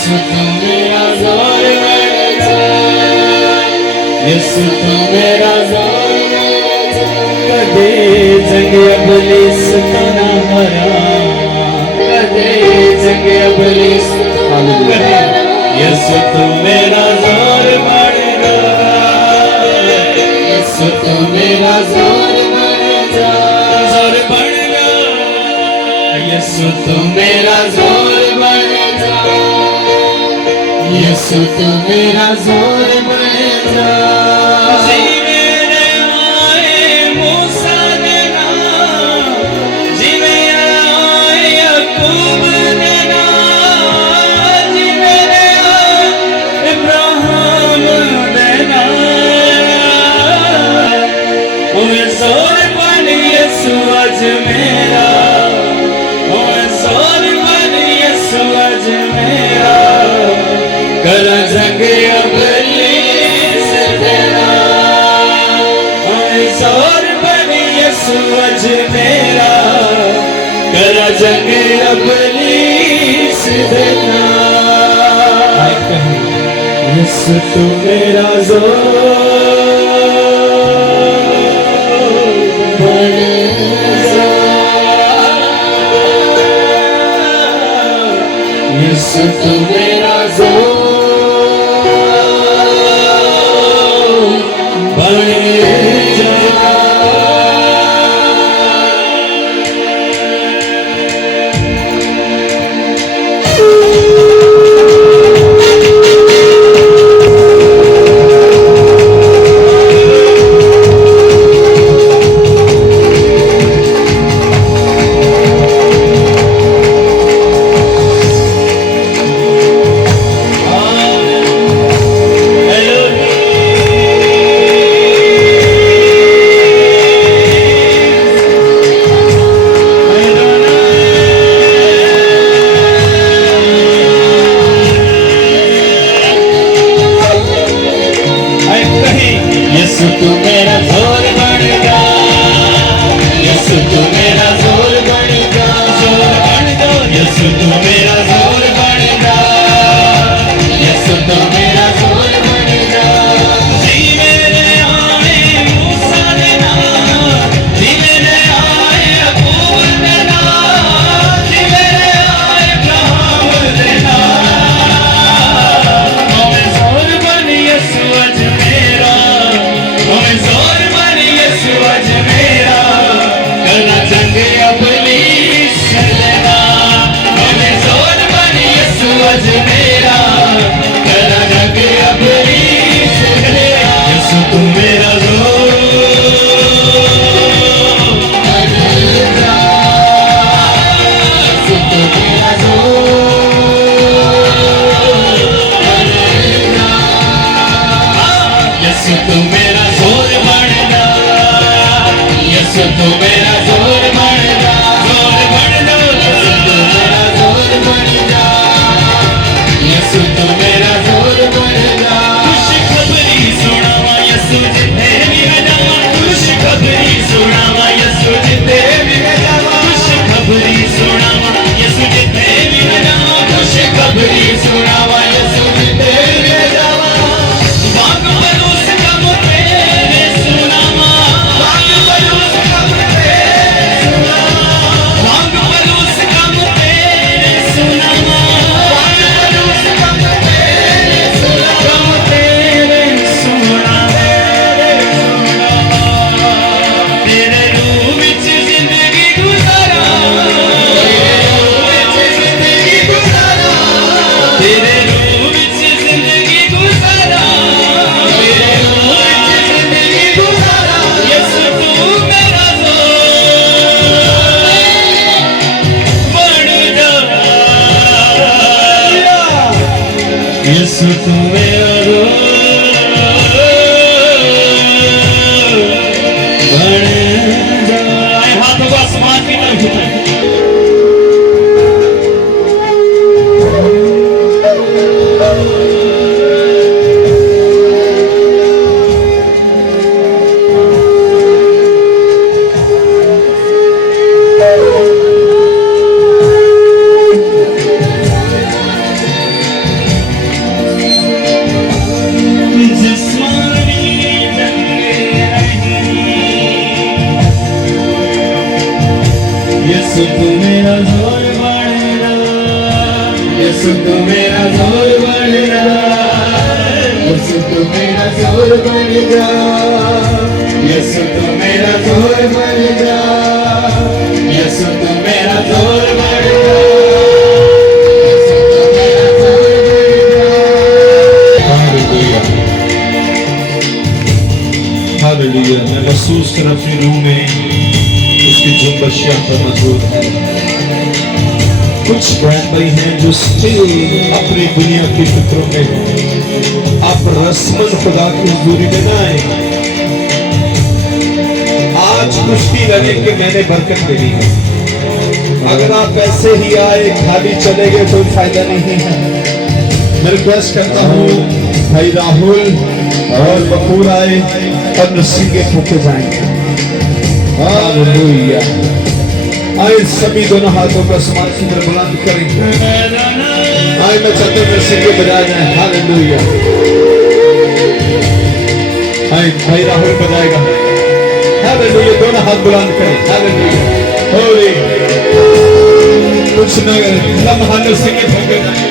यीशु तू मेरा जोर बन जा, यीशु तू मेरा जोर बन जा। कदे जंग इब्लीस तो ना हरा, कदे जंग इब्लीस तो ना हरा। यीशु तू मेरा जोर बन जा, यीशु तू मेरा जोर बन जा, जोर बन जा। यीशु तू मेरा जोर बन जा, यीशु तू मेरा जोर बन जा। जी मेरे आए मूसा ने नाम, जी मेरे आए याकूब ने नाम, जी मेरे आए इब्राहिम ने नाम। ओए जोर बन यीशु आज मेरा, ओए जोर बन यीशु आज मेरा। करा जंग इब्लीस तेरा, ओए जोर बन यीशु आज मेरा। करा जंग इब्लीस तेरा। यीशु तू मेरा जोर बन जा, यीशु तू मेरा जोर बन जा। यीशु तू मेरा जोर बन जा, यीशु तू मेरा जोर बन जा, जोर बन जा। यीशु तू मेरा जोर बन जा, यीशु तू मेरा जोर बन जा। जी मेरे आए मूसा ने नाम, जी मेरे आए याकूब ने नाम, जी मेरे आए इब्राहिम ने नाम। ओए जोर बन यीशु आज मेरा, ओए जोर बन यीशु आज मेरा। करा जंग इब्लीस तेरा, ओए जोर बन यीशु आज मेरा। करा जंग इब्लीस तेरा। यीशु तू मेरा जोर बन जा, यीशु तू मेरा जोर बन जा, यीशु तू मेरा जोर बन जा, यीशु तू मेरा जोर बन जा, जोर बन जा। यीशु तू मेरा जोर बन जा, यीशु तू मेरा जोर बन जा। खुशखबरी सुनावा यीशु जिथे भी मैं जावा, खुशखबरी सुनावा यीशु जिथे भी मैं जावा, खुशखबरी सुनावा यीशु जिथे भी मैं जावा, खुशखबरी सुनावा यीशु जिथे भी मैं जावा। वांग परोस कम तेरे सुनावा, वांग परोस कम तेरे सुनावा, वांग परोस कम तेरे सुनावा, वांग परोस कम तेरे सुनावा, कम तेरे सुनावा, तेरे रूह विच जिंदगी गुजारा, तेरे रूह विच जिंदगी गुजारा, तेरे रूह विच जिंदगी गुजारा, तेरे रूह विच जिंदगी गुजारा। यीशु तू मेरा जोर बन जा, यीशु तू मेरा जोर बन जा। आए हाथों को आसमान की तरफ उठाएं। यसु तू मेरा जोर बन जा, यसु तू मेरा जोर बन जा, यसु तू मेरा जोर बन जा, यसु तू मेरा जोर बन जा, यसु तू मेरा जोर बन जा। Hallelujah, hallelujah. मैं महसूस कर अपनी रूह में उसकी जुम्बश यहाँ पर मौजूद है। कुछ बहन भाई हैं जो स्टिल अपनी दुनिया की फिक्रों में हैं। आप रस्मन खुदा की हजूरी में ना आए। आज कुश्ती लगे कि मैंने बरकत ले ली है। अगर आप ऐसे ही आए खाली चले गए कोई फायदा नहीं है। मैं रिक्वेस्ट करता हूँ भाई राहुल और बकूर आए और नसीब के फूके जाएंगे। हालेलुया। आए सभी दोनों हाथों को आसमान की तरफ बुलंद करेंगे। आए मैं चाहता हूं सिंगे बजा जाए। हालेलुया। आए भाई राहुल बजाएगा। हालेलुया। दोनों हाथ बुलंद करें। हालेलुया। होली कुछ न लम्हा सिंगे फूके जाए।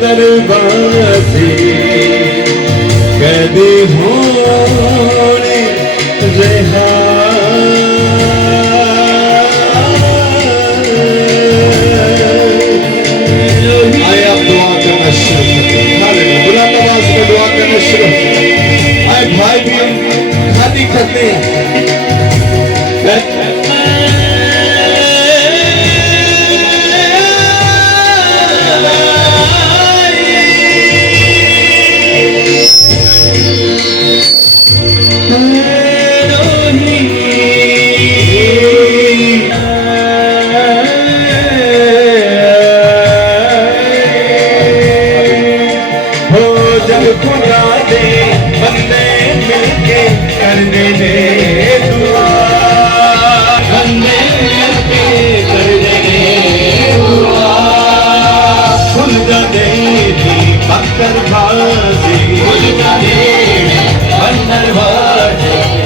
दरबाजे कैदी होने रहा। आए आप दुआ करना शुरू करें। हालेलुया। बुलंद आवाज में दुआ करना शुरू। आए भाई भी खाली करते हैं।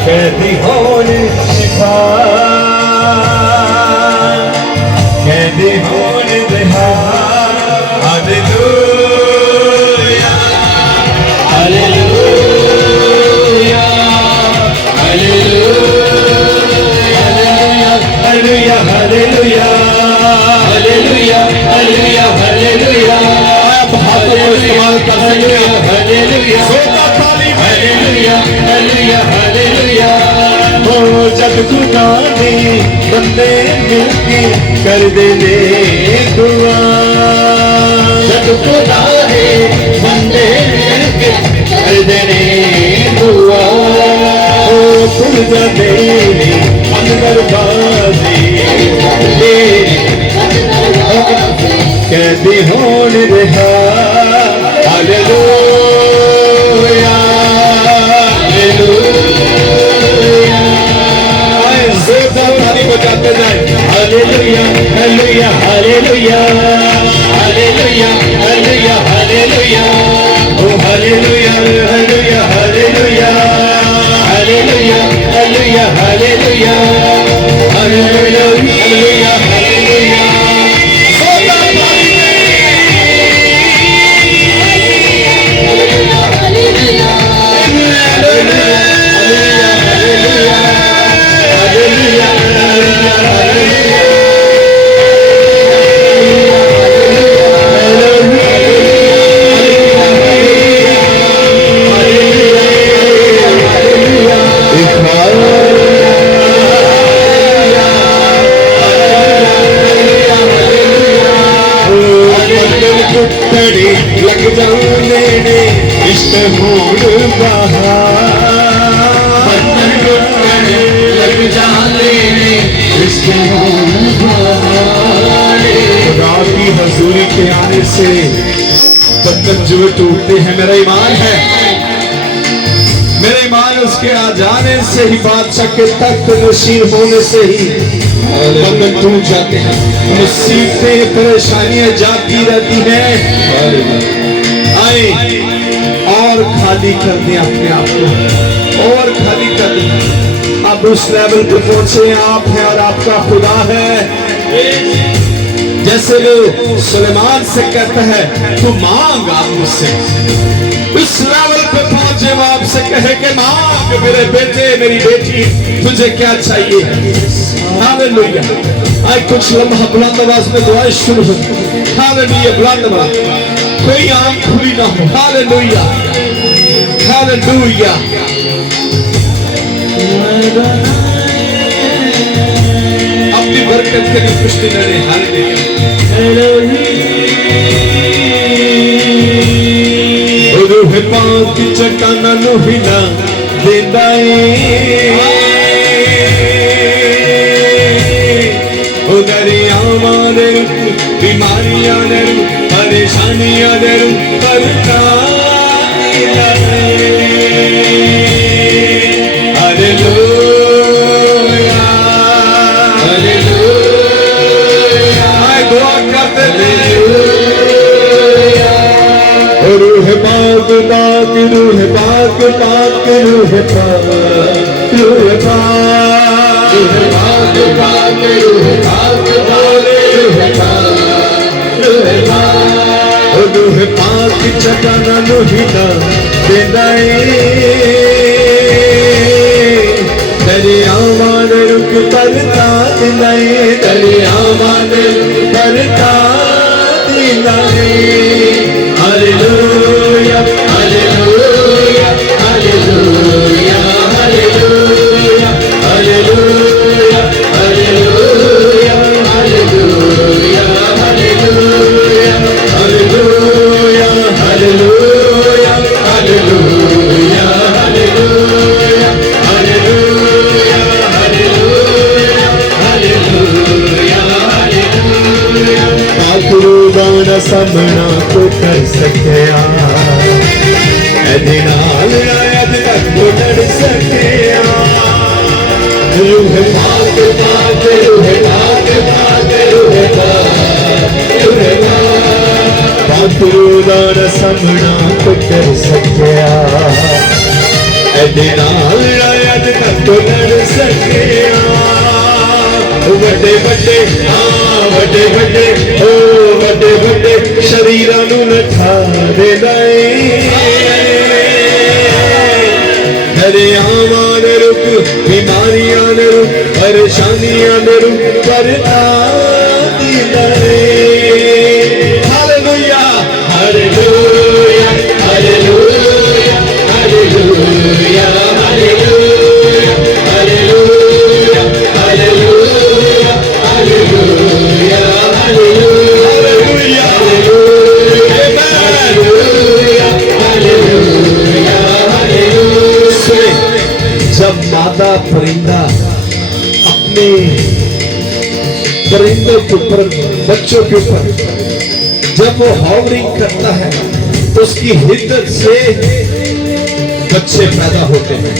कैदी होने सिखा, कैदी होने दहा। Hallelujah, hallelujah, hallelujah, hallelujah, hallelujah, hallelujah, hallelujah. आप हाथों को इस्तेमाल कर सकते हैं। Hallelujah, hallelujah, hallelujah, hallelujah. हो जब खुदा ने बंदे मिलके कर दे दुआ, जब खुदा ने बंदे मिलके कर दे दुआ। हो खुल जाते अंदर बाजी कैदी होने रहा। Hallelujah, hallelujah. जोरदार ताली बजाते जाए। Hallelujah, hallelujah, hallelujah, hallelujah, hallelujah, hallelujah. ओ hallelujah, hallelujah, hallelujah, hallelujah, hallelujah, hallelujah, hallelujah, hallelujah, hallelujah. Hallelujah, जाने इसके खुदा की हजूरी के आने से बंधन जो टूटते हैं। मेरा ईमान है, मेरा ईमान उसके आ जाने से ही, बादशाह के तख्त नशीन होने से ही बंधन टूट जाते हैं। मुसीबतें परेशानियां जाती रहती हैं। आए और खाली कर दें अपने आप को, और खाली कर दें। अब उस लेवल पे पहुंचे आप हैं और आपका खुदा है। जैसे वो सुलेमान से कहता है तू मांग आप मुझसे, उस लेवल पे पहुंचे वो आपसे कहे कि मांग मेरे बेटे मेरी बेटी, तुझे क्या चाहिए। हालेलुया। आज कुछ लम्हा बुलंद आवाज में दुआएं शुरू हो। हालेलुया। बुलंद आवाज, कोई आंख खुली ना हो। Hallelujah, hallelujah. अपनी बरकत के लिए कुछ दिन रहे। हालेलुया। रूह पाक चट्टाना नु हिला देंदा ओ दरियावां दे बीमारियां दे परेशानियां दे परता रूह पाक पाक रूह पाक पाक रूह पाक रूह पाक रूह पाक पाक रूह पाक रूह पाक रूह पाक रूह पाक चटाना लोहिना देंदाए दरियावां दे रुक तरता देंदाए दरियावां दे तरता देंदाए। Hallelujah, hallelujah, hallelujah, hallelujah, hallelujah, hallelujah, hallelujah, hallelujah, hallelujah, hallelujah, hallelujah, hallelujah, hallelujah, hallelujah, hallelujah. Akurubana samna ko kar sakya, edinal ayat tak ko dar sakya. Ruh paak paak, ruh paak paak, ruh paak, ruh paak. Akurubana samna ko kar sakya, edinal ayat tak ko dar sakya. ਵੱਡੇ ਵੱਡੇ ਹਾਂ ਵੱਡੇ ਵੱਡੇ ਓ ਵੱਡੇ ਵੱਡੇ ਸ਼ਰੀਰਾਂ ਨੂੰ ਨਠਾ ਦੇਂਦਾ ਏ ਦਰਿਆਵਾਂ ਦੇ ਰੁਕ ਬਿਮਾਰੀਆਂ ਦੇ ਰੁਕ ਪਰੇਸ਼ਾਨੀਆਂ ਦੇ ਰੁਕ ਪਰਤਾ ਦੇਂਦਾ ਏ। Hallelujah hallelujah hallelujah hallelujah hallelujah hallelujah hallelujah Hallelujah, hallelujah, hallelujah, hallelujah, hallelujah. जब मादा परिंदा अपने परिंदे के ऊपर बच्चों के ऊपर जब वो हॉवरिंग करता है तो उसकी हिद्दत से बच्चे पैदा होते हैं।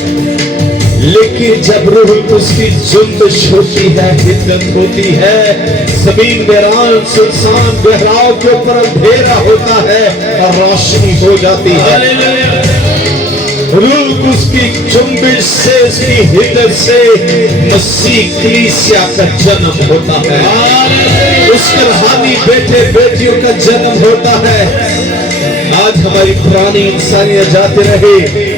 लेकिन जब रूह उसकी जुम्बिश होती है, हिद्दत होती है, जमीन वीरान सुनसान गहराव के ऊपर अंधेरा होता है और रोशनी हो जाती है। रूह उसकी जुम्बिश से, उसकी हिद्दत से मसीह कलीसिया का जन्म होता है, उसके रूहानी बेटे बेटियों का जन्म होता है। आज हमारी पुरानी इंसानियत जाते रहे,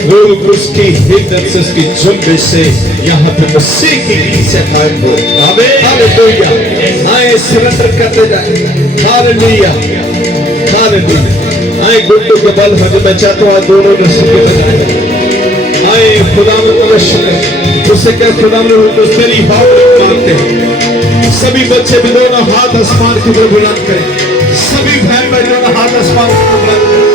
रूह उसकी हिद्दत से, उसकी जुम्बिश से यहाँ पे मसीह की कलीसिया कायम हो। हालेलुया। आए सरेंडर करते जाए। Hallelujah hallelujah. आए घुटनों के बल हो, मैं चाहता हूँ दोनों ने सुबह बजाए। आए खुदावंद का शुक्र, उससे क्या खुदावंद तेरी हाथ मांगते हैं। सभी बच्चे भी दोनों हाथ आसमान की तरफ बुलंद करें। सभी भाई बहन दोनों हाथ आसमान की तरफ बुलंद करें।